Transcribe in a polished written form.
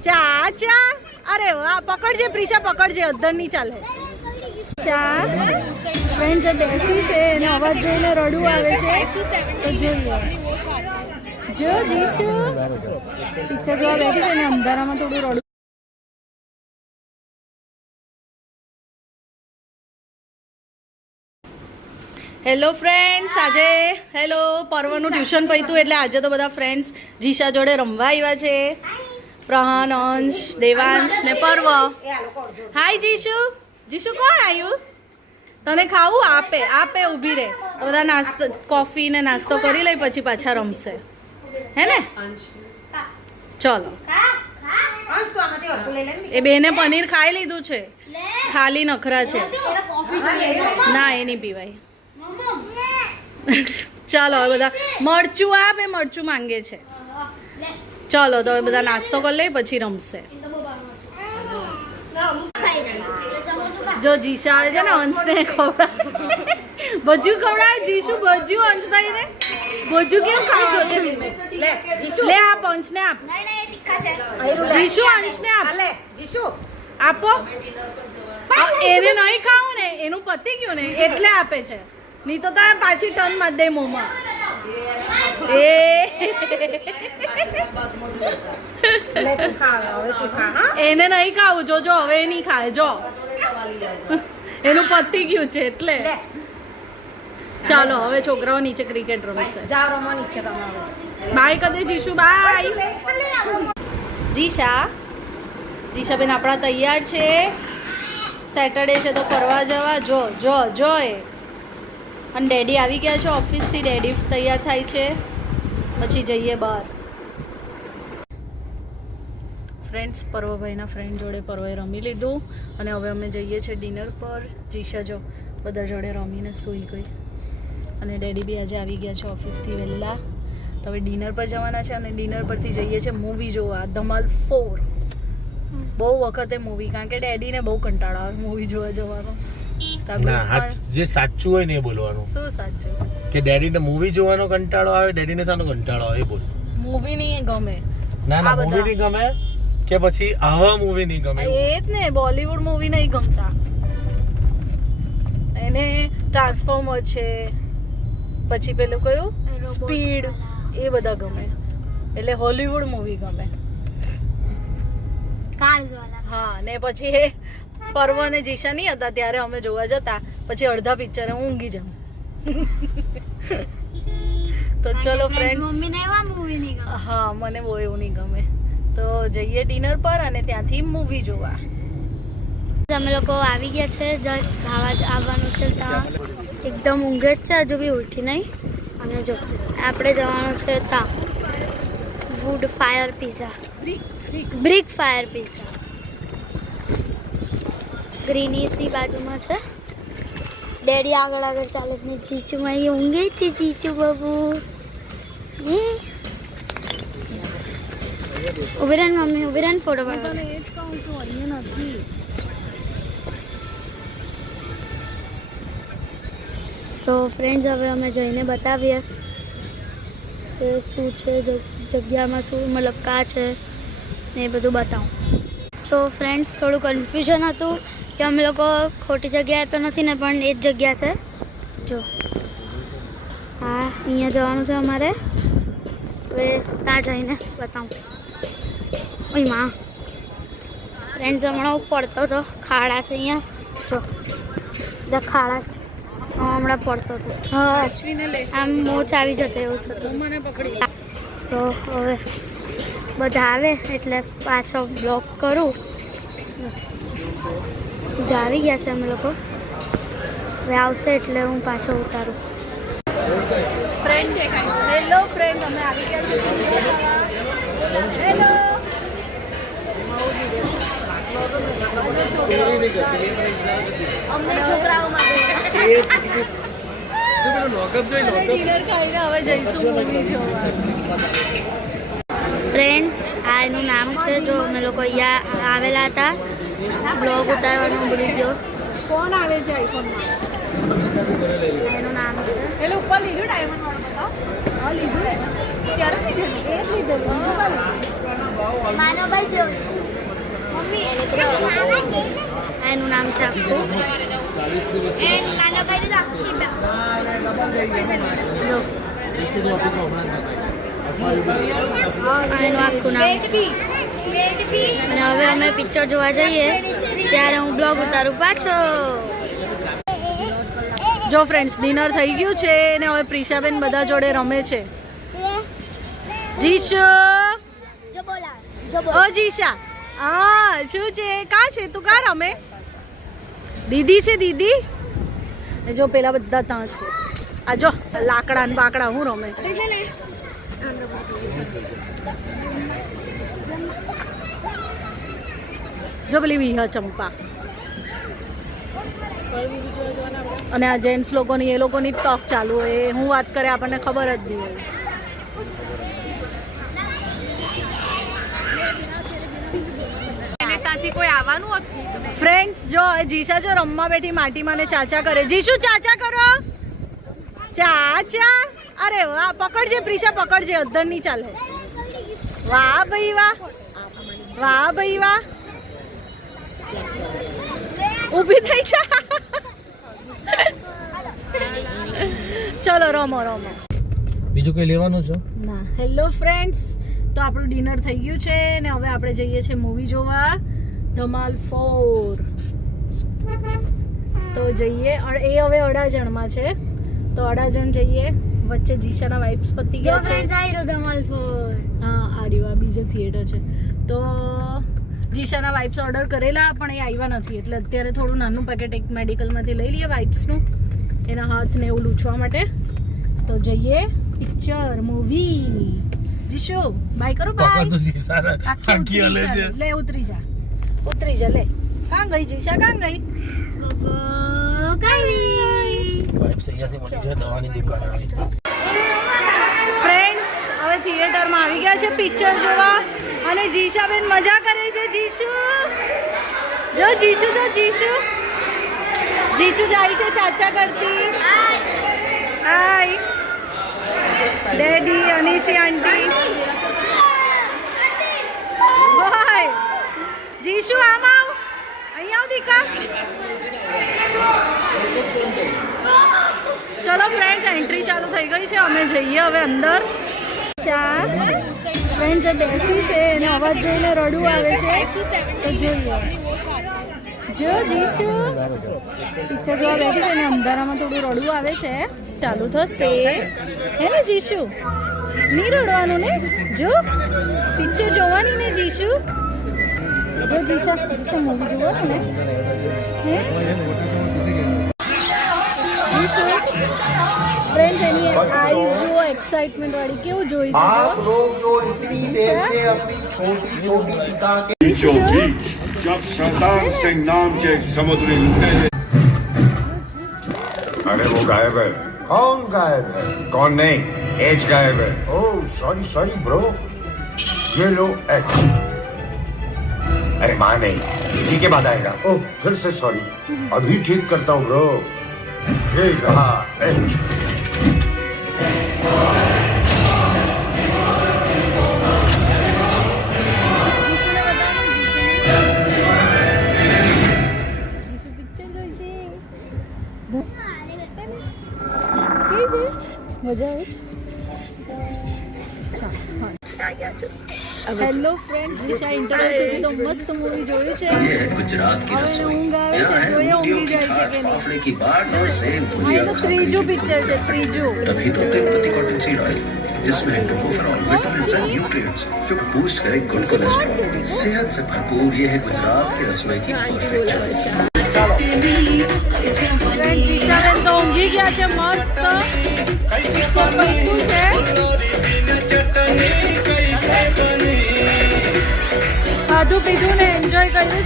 ચાચા અરે વાહ પકડજે પ્રિશા પકડજે અધર નહીં ચાલે ચા ફ્રેન્ડ જે બેસી છે એને અવાજ જોઈને રડવું આવે છે તો જોઈએ જો જીશુ પિક્ચર જોવા બેઠી છે ને અંધારામાં થોડું રડવું હેલો ફ્રેન્ડ્સ આજે હેલો પર્વનું ટ્યુશન પત્યું એટલે આજે તો બધા ફ્રેન્ડ્સ જીશા જોડે રમવા આવ્યા છે પ્રહાન અંશ દેવાંશ ને પર્વ હાય જીશુ જીશુ કોણ આવ્યું તને ખાવું આપે આપે ઊભી રહે તો બધા નાસ્તો કોફી ને નાસ્તો કરી લઈ પછી પાછા રમશે હે ને ચલો એ બેને પનીર ખાઈ લીધું છે ખાલી નખરા છે ના એ નહીં પીવાય ચાલો હવે બધા મરચું આપે મરચું માંગે છે ચાલો તો હવે બધા નાસ્તો કરી લે પછી રમશે જો જીશા આવે છે ને અંશને ખવડાવે ભજ્યું ખવડાવે જીશુ ભજ્યું અંશભાઈ ને ભજ્યું કેવું ખાવા લે આપ અંશને આપ જીશુ અંશને આપ આપો એને નહીં ખાવું ને એનું પતી ગયું ને એટલે આપે છે નહીં તો પાછી ટર્ન માં દે મોમાં એને નહીં ખાવું જો હવે નહીં ખાય જો એનું પતી ગયું છે એટલે ચાલો હવે છોકરાઓ નીચે ક્રિકેટ રમશે બાય કદે જીશુ બાય જીશાબેન આપણા તૈયાર છે સેટરડે છે તો ફરવા જવા જો અને ડેડી આવી ગયા છે ઓફિસથી ડેડી તૈયાર થાય છે પછી જઈએ બહાર ફ્રેન્ડ્સ પર્વભાઈના ફ્રેન્ડ જોડે પર્વએ રમી લીધું અને હવે અમે જઈએ છીએ ડિનર પર જીશા જો બધા જોડે રમીને સૂઈ ગઈ અને ડેડી બી આજે આવી ગયા છે ઓફિસથી વહેલા તો હવે ડિનર પર જવાના છે અને ડિનર પરથી જઈએ છીએ મૂવી જોવા ધમાલ 4 બહુ વખતે મૂવી કારણ કે ડેડીને બહુ કંટાળો આવે મૂવી જોવા જવાનો જે સાચું હોય ને એ બોલવાનું શું સાચું કે ડેડીને મૂવી જોવાનો કંટાળો આવે ડેડીને શાનો કંટાળો આવે એ બોલ મૂવી નહીં ગમે ના મૂવી નહીં ગમે કે પછી આવા મૂવી નહીં ગમે એ જ ને બોલિવૂડ મૂવી નહીં ગમતા એને ટ્રાન્સફોર્મર છે પછી પેલું કયું સ્પીડ એ બધા ગમે એટલે હોલીવુડ મૂવી ગમે હા ને પછી એ પર્વ અને જીશા નહીં હતા ત્યારે અમે જોવા જતા પછી અડધા પિક્ચર હું ઊંઘી જાઉં તો ચલો ફ્રેન્ડ્સ હા મને બહુ એવું નહીં ગમે તો જઈએ ડિનર પર અને ત્યાંથી મૂવી જોવા અમે લોકો આવી ગયા છે ખાવા આવવાનું છે ત્યાં એકદમ ઊંઘે જ છે હજુ બી ઉઠી નહીં અને જો આપણે જવાનું છે ત્યાં wood fire pizza brick fire pizza ગ્રીનીસની બાજુમાં છે ડેડી આગળ ચાલે ને જીચુ મારી ઊંઘે છે જીચુ બાબુ ઉભી રહે મમ્મી ઉભી રહે ફોટો પાડો એ જ કહું છું અહીંયા નથી તો ફ્રેન્ડ્સ હવે અમે જઈને બતાવીએ કે શું છે જગ્યામાં શું મતલબ કા છે ને એ બધું બતાવું તો ફ્રેન્ડ્સ થોડું કન્ફ્યુઝન હતું કે અમે લોકો ખોટી જગ્યાએ તો નથી ને પણ એ જ જગ્યા છે જો હા અહીંયા જવાનું છે અમારે હવે ત્યાં જઈને બતાવું ઓય માં ફ્રેન્ડ્સ હમણાં પડતો હતો ખાડા છે અહીંયા જો બધા ખાડા હમણાં પડતો હતો હા આમ મોચ આવી જતો એવું થતું મને પકડી તો હવે બધા આવે એટલે પાછો બ્લોક કરું આવી ગયા છે અમે લોકો હવે આવશે એટલે હું પાછો ઉતારું ફ્રેન્ડ હેલો ફ્રેન્ડ અમે આવી ગયા છે હેલો અમને છોકરાઓ માટે હવે જઈશું મૂવી જોવા ફ્રેન્ડ્સ આ એનું નામ છે જો અમે લોકો અહીંયા આવેલા હતા બ્લોગ ઉતારવાનું ભૂલી ગયો કોણ આવે છે આઈફોનમાં એનું નામ છે એટલે ઉપર લીધું ડાયમંડ વાળો બતાવો હા લીધું ત્યારે લીધેલું એ જ લીધેલું માનવભાઈ જેવું મમ્મી એનું નામ છે આખું માનવભાઈ એનું આખું નામ અને હવે અમે પિક્ચર જોવા જઈએ ત્યારે હું બ્લોગ ઉતારું પાછો. જો ફ્રેન્ડ્સ ડિનર થઈ ગયું છે ને હવે પ્રિશાબેન બધા જોડે રમે છે. જીશુ ઓ જીશા હા શું છે કાં છે તું કાં રમે દીદી છે દીદી એ જો પેલા બધા ત્યાં છે આ જો લાકડા ને બાકડા હું રમે જો પેલી વિહા ચંપા અને આ જેન્ટ્સ લોકોની એ લોકોની ટોક ચાલુ હોય હું વાત કરે આપણને ખબર જ નહીં હોય. ફ્રેન્ડ્સ જો જીશા જો રમવા બેઠી માટીમાં ને ચાચા કરે. જીશુ ચાચા કરો ચાચા. અરે વાહ પકડજે પ્રિશા પકડજે અધર નહીં ચાલે. વાહ ભાઈ વાહ વાહ ભાઈ વાહ ઊભી થઈ જા. ચલો રમો રમો. બીજું કઈ લેવાનું છે ના. હેલો ફ્રેન્ડ્સ તો આપણું ડિનર થઈ ગયું છે ને હવે આપણે જઈએ છીએ મૂવી જોવા ધમાલ 4. તો જઈએ એ હવે અડાજણમાં છે તો અડાજણ જઈએ. વચ્ચે જીશાના વાઇબ્સ પતી ગયા છે. ધમાલ 4 હા આર્યું આ બીજે થિયેટર છે તો જીશાના વાઇબ્સ ઓર્ડર કરેલા પણ એ આવ્યા નથી એટલે અત્યારે થોડું નાનું પેકેટ એક મેડિકલમાંથી લઈ લઈએ વાઇબ્સનું એના હાથને એવું લૂછવા માટે. તો જઈએ પિક્ચર મૂવી. જીશુ બાય કરો બાય. લે ઉતરી જા લે. કાં ગઈ જીશા કાં ગઈ? ફ્રેન્ડ્સ હવે થિયેટરમાં આવી ગયા છે પિક્ચર જોવા અને જીશાબેન મજા કરે છે. જીશુ જો જીશુ જાય છે ચાચા કરતી. હાય ડેડી અનિશી આંટી. હાય જીશુ આમ આવ અહીંયા આવ દીકા. ચલો ફ્રેન્ડ્સ એન્ટ્રી ચાલુ થઈ ગઈ છે અમે જઈએ હવે અંદર. ફ્રેન્ડ્સ બેસી છે એને અવાજ જોઈને રડવું આવે છે તો જોઈએ. જો જીશુ પિક્ચર જોવા બેઠી છે ને અંધારામાં થોડું રડવું આવે છે. ચાલુ થશે હે ને જીશુ? નહીં રડવાનું ને? જો પિક્ચર જોવાની ને જીશુ? જો જીશા મૂવી જોવાનું ને હે જીશુ? फ्रेंड्स एनी आईज जो एक्साइटमेंट वाली क्यों जोई थी आप लोग जो इतनी देर से अपनी छोटी छोटी पिता के बीचों बीच जब शैतान सिंह नाम के समुद्री अरे वो गायब है. कौन गायब है? कौन नहीं, एच गायब है. Oh sorry bro. ये लो एच. अरे माँ नहीं, डी के बाद आएगा. ओह फिर से सॉरी. अभी ठीक करता हूँ ब्रो. ये रहा एच. હેલો ફ્રેન્ડ્સ દિશા ઇન્ટરવ્યુ સુધી તો મસ્ત મૂવી જોયું છે. ये है गुजरात की रसोई. यहाँ है ऊँटियों की खाट, फाफड़े की बाट और सेब भुजिया તો खा ત્રીજું પિક્ચર છે ત્રીજું. तभी तो तिरुपति कॉटन सीड ऑयल. इसमें है टोकोफेरॉल, विटामिन्स एंड न्यूट्रिएंट्स जो बूस्ट करे गुड कोलेस्ट्रॉल. सेहत से भरपूर ये है गुजरात की रसोई की परफेक्ट चॉइस. ફ્રેન્ડ દિશાબેન તો ઊંઘી ગયા છે મસ્ત. પિક્ચર બધું છે. ખાધું પીધું ને એન્જોય કર્યું